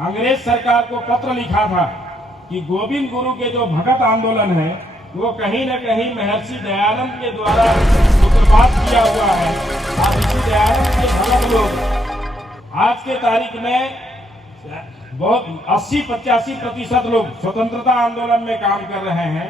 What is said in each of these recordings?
अंग्रेज सरकार को पत्र लिखा था कि गोविंद गुरु के जो भगत आंदोलन है वो कहीं न कहीं महर्षि दयानंद के द्वारा सूत्रपात किया हुआ है। और इसी दयानंद के भगत लोग आज के तारीख में बहुत 80-85% लोग स्वतंत्रता आंदोलन में काम कर रहे हैं।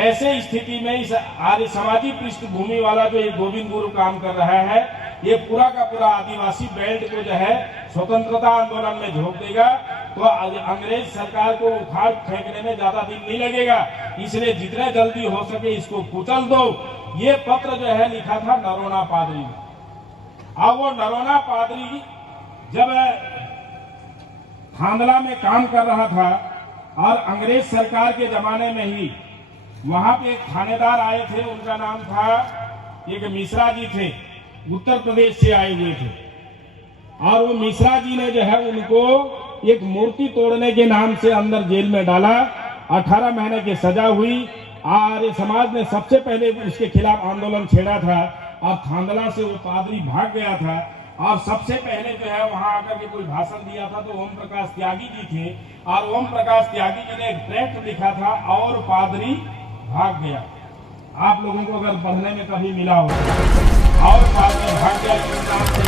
ऐसे स्थिति में इस आर्य समाजी पृष्ठभूमि वाला जो ये गोविंद गुरु काम कर रहा है, ये पूरा का पूरा आदिवासी बेल्ट को जो है स्वतंत्रता आंदोलन में झोंक देगा, तो अंग्रेज सरकार को उखाड़ फेंकने में ज्यादा दिन नहीं लगेगा। इसलिए जितने जल्दी हो सके इसको कुचल दो। ये पत्र जो है लिखा था नरोना पादरी ने। अब वो नरोना पादरी जब थांदला में काम कर रहा था और अंग्रेज सरकार के जमाने में ही वहां पे एक थानेदार आए थे, उनका नाम था एक मिश्रा जी थे, उत्तर प्रदेश से आए हुए थे। और वो मिश्रा जी ने जो है उनको एक मूर्ति तोड़ने के नाम से अंदर जेल में डाला। 18 महीने की सजा हुई। आर्य समाज ने सबसे पहले उसके खिलाफ आंदोलन छेड़ा था और थांदला से वो पादरी भाग गया था। और सबसे पहले जो है वहां आकर के कोई भाषण दिया था तो ओम प्रकाश त्यागी जी थे। और ओम प्रकाश त्यागी जी ने एक ट्रैक्ट लिखा था और पादरी भाग गया। आप लोगों को अगर पढ़ने में कभी मिला हो और पादरी भाग गया इस नाम से,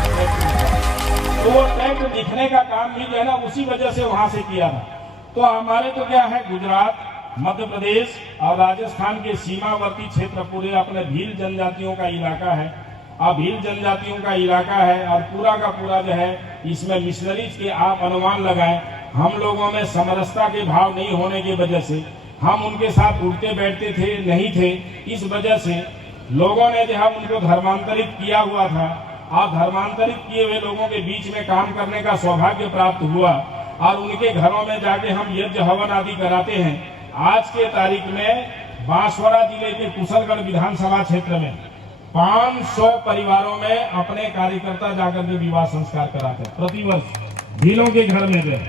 तो वो ट्रैक्ट लिखने का काम भी जो है ना उसी वजह से वहां से किया था। तो हमारे तो क्या है, गुजरात, मध्य प्रदेश और राजस्थान के सीमावर्ती क्षेत्र पूरे अपने भील जनजातियों का इलाका है। अब भील जनजातियों का इलाका है और पूरा का पूरा जो है इसमें मिशनरीज के आप अनुमान लगाएं, हम लोगों में समरसता के भाव नहीं होने की वजह से हम उनके साथ उठते बैठते थे नहीं थे। इस वजह से लोगों ने जो है उनको धर्मांतरित किया हुआ था। और धर्मांतरित किए हुए लोगों के बीच में काम करने का सौभाग्य प्राप्त हुआ और उनके घरों में जाके हम यज्ञ हवन आदि कराते हैं। आज के तारीख में बांसवाड़ा जिले के कुशलगढ़ विधानसभा क्षेत्र में 500 परिवारों में अपने कार्यकर्ता जाकर के विवाह संस्कार कराते हैं प्रतिवर्ष भीलों के घर में गए।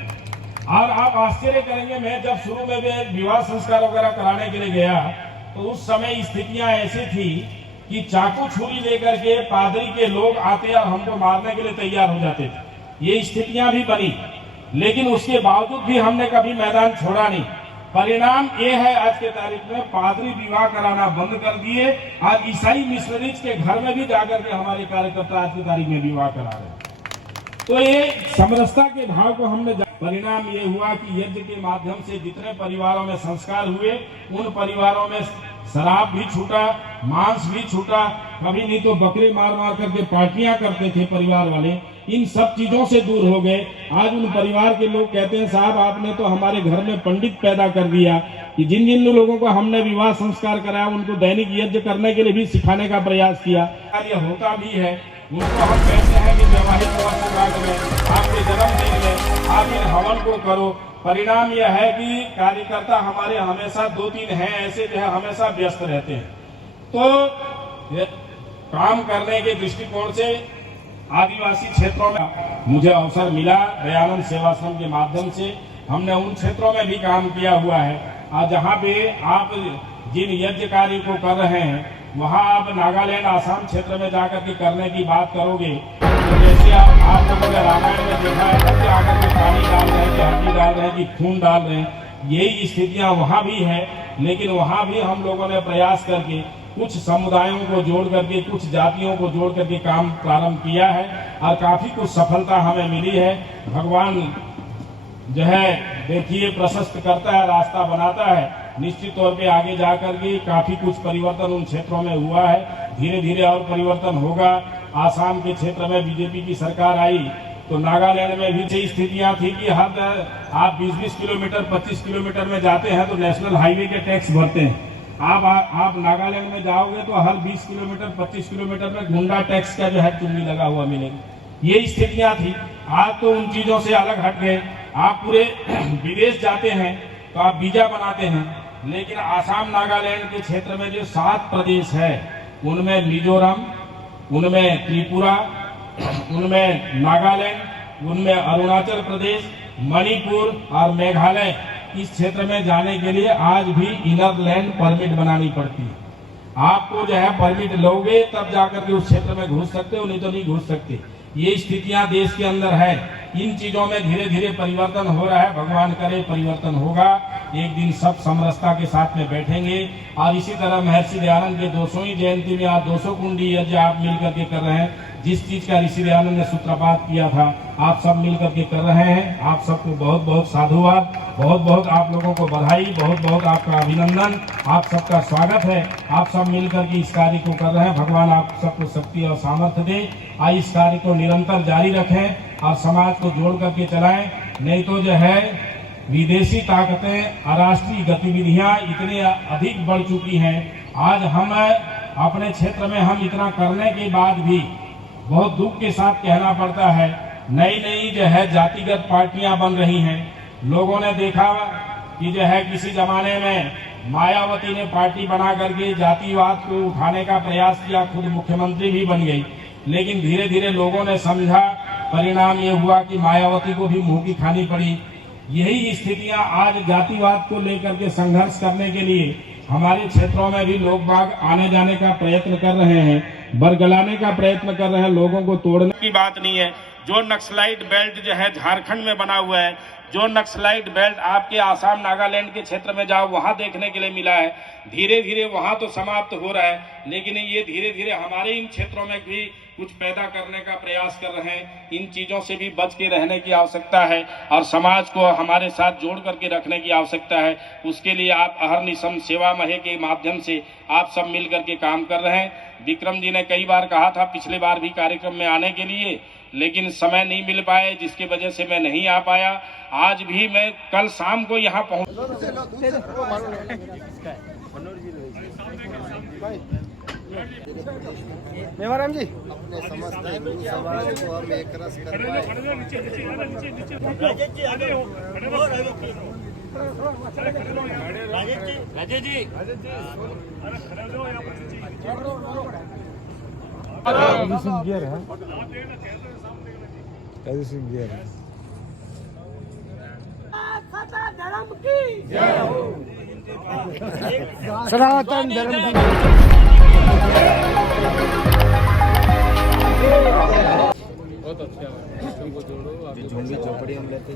और आप आश्चर्य करेंगे, मैं जब शुरू में विवाह संस्कार वगैरह कराने के लिए गया तो उस समय स्थितियां ऐसी थी कि चाकू छुरी लेकर के पादरी के लोग आते और हमको मारने के लिए तैयार हो जाते थे। ये स्थितियां भी बनी, लेकिन उसके बावजूद भी हमने कभी मैदान छोड़ा नहीं। परिणाम ये है आज के तारीख में पादरी विवाह कराना बंद कर दिए और ईसाई मिशनरीज के घर में भी जाकर के हमारे कार्यकर्ता आज की तारीख में विवाह करा रहे हैं। तो ये समरसता के भाव को हमने परिणाम ये हुआ कि यज्ञ के माध्यम से जितने परिवारों में संस्कार हुए उन परिवारों में शराब भी छूटा, मांस भी छूटा। कभी नहीं तो बकरे मार मार करके पार्टियां करते थे परिवार वाले, इन सब चीजों से दूर हो गए। आज उन परिवार के लोग कहते हैं साहब आपने तो हमारे घर में पंडित पैदा कर दिया कि जिन जिन लोगों को हमने विवाह संस्कार कराया उनको दैनिक यज्ञ करने के लिए भी सिखाने का प्रयास किया। ये होता भी है, उनको हम कहते हैं कि वैवाहिक वर्षगांठ में आपके जन्मदिन में आप इन हवन को करो। परिणाम यह है कि कार्यकर्ता हमारे हमेशा 2-3 हैं ऐसे जो है हमेशा व्यस्त रहते हैं। तो काम करने के दृष्टिकोण से आदिवासी क्षेत्रों में मुझे अवसर मिला, दयानंद सेवाश्रम के माध्यम से हमने उन क्षेत्रों में भी काम किया हुआ है। और जहाँ पे आप जिन यज्ञ कार्य को कर रहे हैं वहाँ आप नागालैंड, आसाम क्षेत्र में जाकर के करने की बात करोगे तो जैसे आप लोगों ने रामायण में देखा है कि आकर के पानी डाल रहे हैं, कि हड्डी डाल रहे हैं, कि खून डाल रहे हैं, यही स्थितियाँ वहाँ भी है। लेकिन वहाँ भी हम लोगों ने प्रयास करके कुछ समुदायों को जोड़ करके, कुछ जातियों को जोड़ करके काम प्रारंभ किया है और काफी कुछ सफलता हमें मिली है। भगवान जो है देखिए प्रशस्त करता है, रास्ता बनाता है। निश्चित तौर पे आगे जाकर के काफी कुछ परिवर्तन उन क्षेत्रों में हुआ है, धीरे धीरे और परिवर्तन होगा। आसाम के क्षेत्र में बीजेपी की सरकार आई तो नागालैंड में भी स्थितियां थी कि हर आप 20-20 किलोमीटर 25 किलोमीटर में जाते हैं तो नेशनल हाईवे के टैक्स भरते हैं। आप नागालैंड में जाओगे तो हर 20 किलोमीटर 25 किलोमीटर में गुंडा टैक्स का जो है चुन्नी लगा हुआ मिलेगी। ये स्थितियां थी। आज तो उन चीजों से अलग हट गए। आप पूरे विदेश जाते हैं तो आप वीजा बनाते हैं, लेकिन आसाम नागालैंड के क्षेत्र में जो 7 प्रदेश है उनमें मिजोरम, उनमें त्रिपुरा, उनमें नागालैंड, उनमें अरुणाचल प्रदेश, मणिपुर और मेघालय, इस क्षेत्र में जाने के लिए आज भी इनर लैंड परमिट बनानी पड़ती है। आपको जो है परमिट लोगे तब जाकर के उस क्षेत्र में घुस सकते हो, नहीं तो नहीं घुस सकते। ये स्थितियां देश के अंदर है। इन चीजों में धीरे धीरे परिवर्तन हो रहा है। भगवान करे परिवर्तन होगा, एक दिन सब समरसता के साथ में बैठेंगे। और इसी तरह महर्षि दयानंद के 200वीं जयंती में आज 200 कुंडी यज्ञ आप मिलकर के कर रहे हैं। जिस चीज का ऋषि दयानंद ने सूत्रपात किया था, आप सब मिलकर के कर रहे हैं। आप सबको बहुत बहुत साधुवाद, बहुत बहुत आप लोगों को बधाई, बहुत बहुत आपका अभिनंदन, आप सबका स्वागत है। आप सब मिलकर के इस कार्य को कर रहे हैं। भगवान आप सबको शक्ति और सामर्थ्य दे। आज इस कार्य को निरंतर जारी रखें और समाज को जोड़ करके चलाएं। नहीं तो जो है विदेशी ताकतें, अराष्ट्रीय गतिविधियां इतनी अधिक बढ़ चुकी हैं। आज हम अपने क्षेत्र में हम इतना करने के बाद भी बहुत दुख के साथ कहना पड़ता है, नई नई जो है जातिगत पार्टियां बन रही हैं। लोगों ने देखा कि जो है किसी जमाने में मायावती ने पार्टी बना करके जातिवाद को उठाने का प्रयास किया, खुद मुख्यमंत्री भी बन गई। लेकिन धीरे धीरे लोगों ने समझा, परिणाम ये हुआ कि मायावती को भी मुंह की खानी पड़ी। यही स्थितियां आज जातिवाद को लेकर के संघर्ष करने के लिए हमारे क्षेत्रों में भी लोग बाग आने जाने का प्रयत्न कर रहे हैं, बरगलाने का प्रयत्न कर रहे हैं। लोगों को तोड़ने की बात नहीं है। जो नक्सलाइट बेल्ट जो है झारखंड में बना हुआ है, जो नक्सलाइट बेल्ट आपके आसाम नागालैंड के क्षेत्र में जाओ वहां देखने के लिए मिला है, धीरे धीरे वहां तो समाप्त हो रहा है। लेकिन ये धीरे धीरे हमारे इन क्षेत्रों में भी कुछ पैदा करने का प्रयास कर रहे हैं। इन चीजों से भी बच के रहने की आवश्यकता है और समाज को हमारे साथ जोड़ करके रखने की आवश्यकता है। उसके लिए आप अहर्निशम सेवा महे के माध्यम से आप सब मिल करके काम कर रहे हैं। विक्रम जी ने कई बार कहा था पिछले बार भी कार्यक्रम में आने के लिए, लेकिन समय नहीं मिल पाए, जिसकी वजह से मैं नहीं आ पाया। आज भी मैं कल शाम को यहाँ पहुँच। मेवाराम जी, अपने समस्त हिंदू समाज को हम एक रस कर धर्म की जय हो, सनातन धर्म की। झुंगी झोपड़ी हम लेते